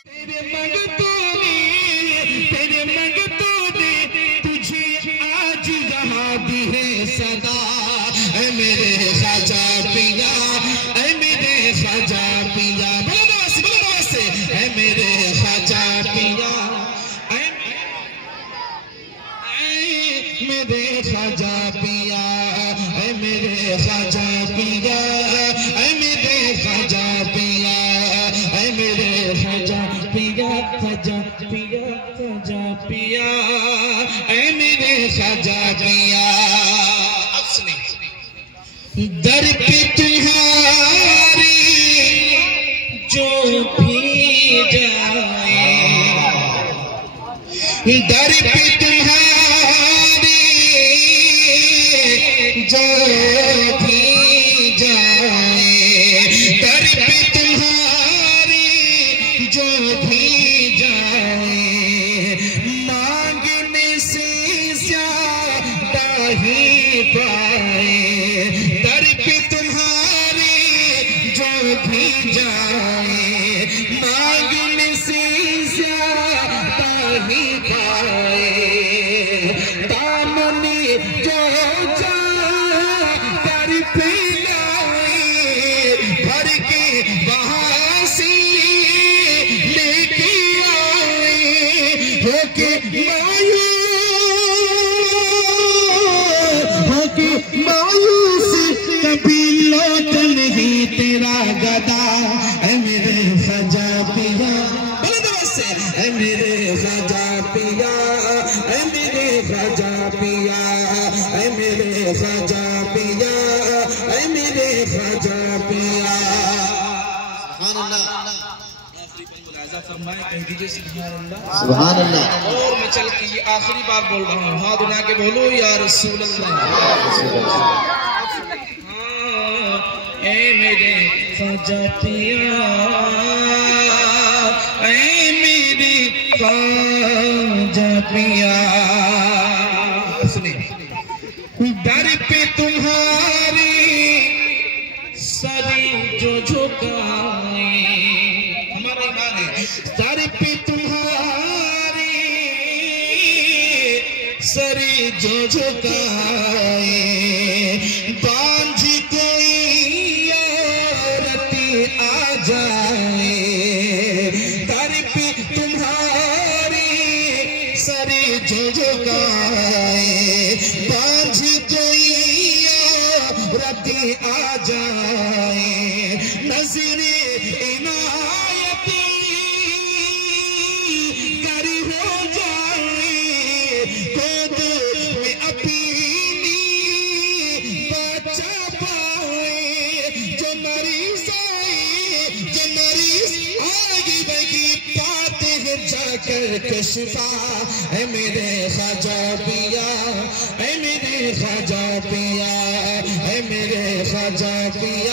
तेरे मंगतों ने तुझे आज यहाँ दी है सदा। ऐ मेरे ख्वाजा पिया, ऐ मेरे ख्वाजा पिया, बोलो से ऐ मेरे ख्वाजा पिया, ऐ मेरे ख्वाजा पिया, ऐ मेरे ख्वाजा पिया, ऐ मेरे ख्वाजा पिया, ऐ मेरे ख्वाजा पिया, ख्वाजा पिया, ख्वाजा पिया, ऐ मेरे ख्वाजा पिया। अब सुने, दर पे तुम्हारी जो भी जाए, दर पे तुम्हारी जो भी जाए, दर पे तुम्हारी जो भी जाए, मांगने से ज्यादा ही पाए। दर पे तुम्हारी जो भी जाए, मांगने से ज्यादा ही पाए। दामनी जो जा कर पिलाए, भर के वहां से लेके आए, होके मायूस कभी लौट नहीं तेरा गदा। ऐ मेरे ख्वाजा पिया, बोलो से ऐ मेरे ख्वाजा पिया, ऐ मेरे ख्वाजा पिया, ऐ मेरे ख्वाजा पिया, ऐ मेरे ख्वाजा पिया। सुभान अल्लाह। और मैं चल के ये आखिरी बार बोल रहा हूँ, हाथ उठा के बोलो या रसूल अल्लाह। ऐ मेरे ख्वाजा पिया, ऐ मेरे ख्वाजा पिया। सुने, दर पे तुम्हारी सरी जो झुकाए, हमारा ईमान है, दर पे तुम्हारी सरी जो झुकाए, बांझ कोई औरत आ जाए, दर पे तुम्हारी सरी जो झुकाए, बांझ कोई औरत आ जाए, नजरे इनायत करी हो जाए, गोद में अपनी बचा पाए। जो मरीज आएगी वही पाते हैं जाकर के शिफा। है मेरे ख्वाजा पिया, है मेरे ख्वाजा पिया, है मेरे ख्वाजा पिया।